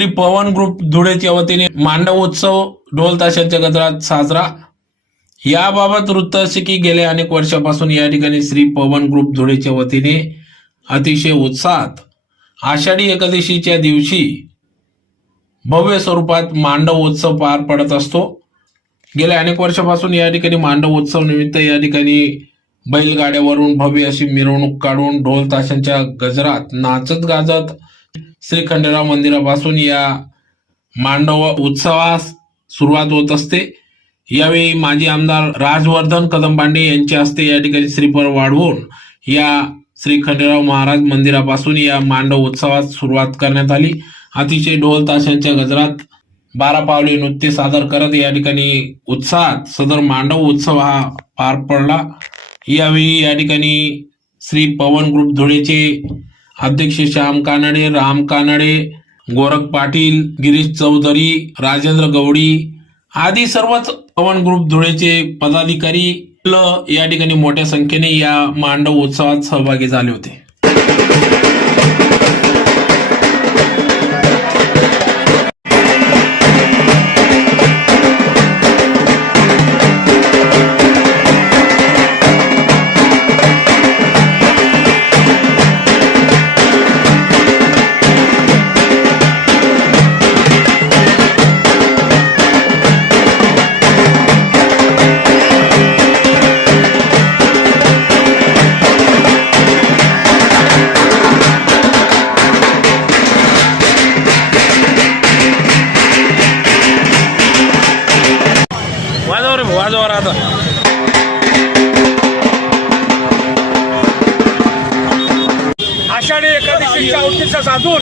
Shri Pawan group धुळेच्या वतीने मांडव उत्सव ढोल ताशांच्या गजरात साजरा. याबाबत वृत्त असे की गेल्या अनेक वर्षापासून या ठिकाणी श्री पवन ग्रुप धुळेच्या वतीने अतिशय उत्साहात आषाढी एकादशीच्या दिवशी भव्य स्वरूपात मांडव उत्सव पार पडत असतो. गेल्या अनेक वर्षापासून या ठिकाणी मांडव उत्सव निमित्त या ठिकाणी बैलगाड्यावरून भव्य अशी मिरवणूक काढून ढोल ताशांच्या गजरात नाचत गाजत श्री खंडेराव मंदिरापासून या मांडव उत्सवास सुरुवात होत असते. यावेळी माजी आमदार राजवर्धन कदमबांडे यांच्या हस्ते या ठिकाणी श्रीफळ वाढवून या श्री खंडेराव महाराज मंदिरापासून या मांडव उत्सवात सुरुवात करण्यात आली. अतिशय ढोल ताशांच्या गजरात बारा पावले नृत्य सादर करत या ठिकाणी उत्साहात सदर मांडव उत्सव हा पार पडला. यावेळी या ठिकाणी श्री पवन ग्रुप धुळेचे अध्यक्ष श्याम कानडे राम कानडे गोरख पाटील गिरीश चौधरी राजेंद्र गवडी आदी सर्वच पवन ग्रुप धुळेचे पदाधिकारी ल या ठिकाणी मोठ्या संख्येने या मांडव उत्सवात सहभागी झाले होते. आता आषाढी एकादशीच्या औचित्य साधून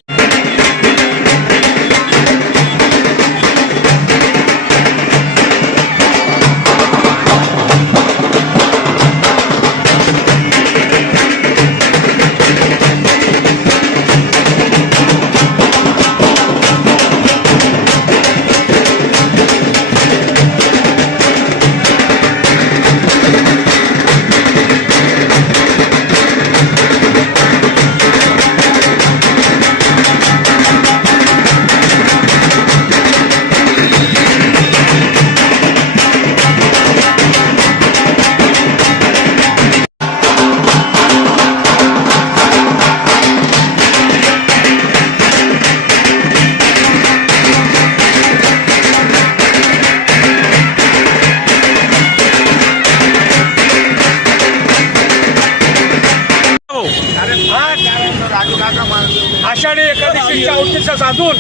आषाढी एकादशीच्या औचित्य साधून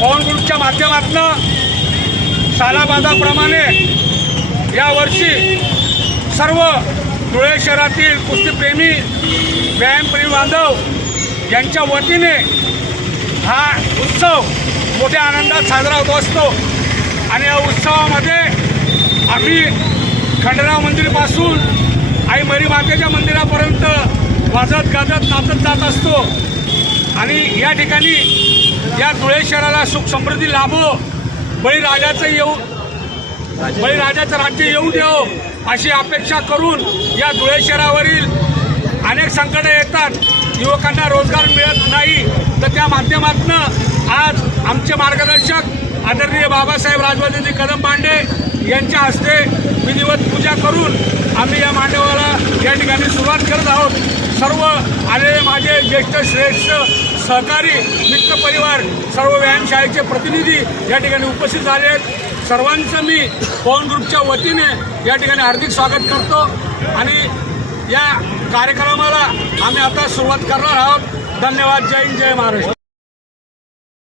पवन ग्रुपच्या माध्यमातून सालाबादाप्रमाणे यावर्षी सर्व धुळे शहरातील कुस्तीप्रेमी व्यायामप्रेमी बांधव यांच्या वतीने हा उत्सव मोठ्या आनंदात साजरा होत असतो. आणि या उत्सवामध्ये आम्ही खंडराव मंदिरपासून आई मरी मातेच्या मंदिरापर्यंत वाजत गाजत नाचत जात असतो. आणि या ठिकाणी या धुळे शहराला सुख समृद्धी लाभो. बळीराजाचं येऊ बळीराजाचं राज्य येऊ देव अशी अपेक्षा करून या धुळे शहरावरील अनेक संकटं येतात. युवकांना रोजगार मिळत नाही. तर त्या माध्यमातून आज आमचे मार्गदर्शक आदरणीय बाबासाहेब राजवंती कदम पांडे यांच्या हस्ते विधिवत पूजा करून आम्ही या मांडवाला या ठिकाणी सुरुवात करत आहोत. सर्व आलेले माझे ज्येष्ठ श्रेष्ठ सहकारी मित्र परिवार सर्व व्यायामशाळेचे प्रतिनिधी या ठिकाणी उपस्थित झाले आहेत. सर्वांचं मी पवन ग्रुपच्या वतीने या ठिकाणी हार्दिक स्वागत करतो आणि या कार्यक्रमाला आम्ही आता सुरुवात करणार आहोत. धन्यवाद. जय हिंद जय महाराष्ट्र.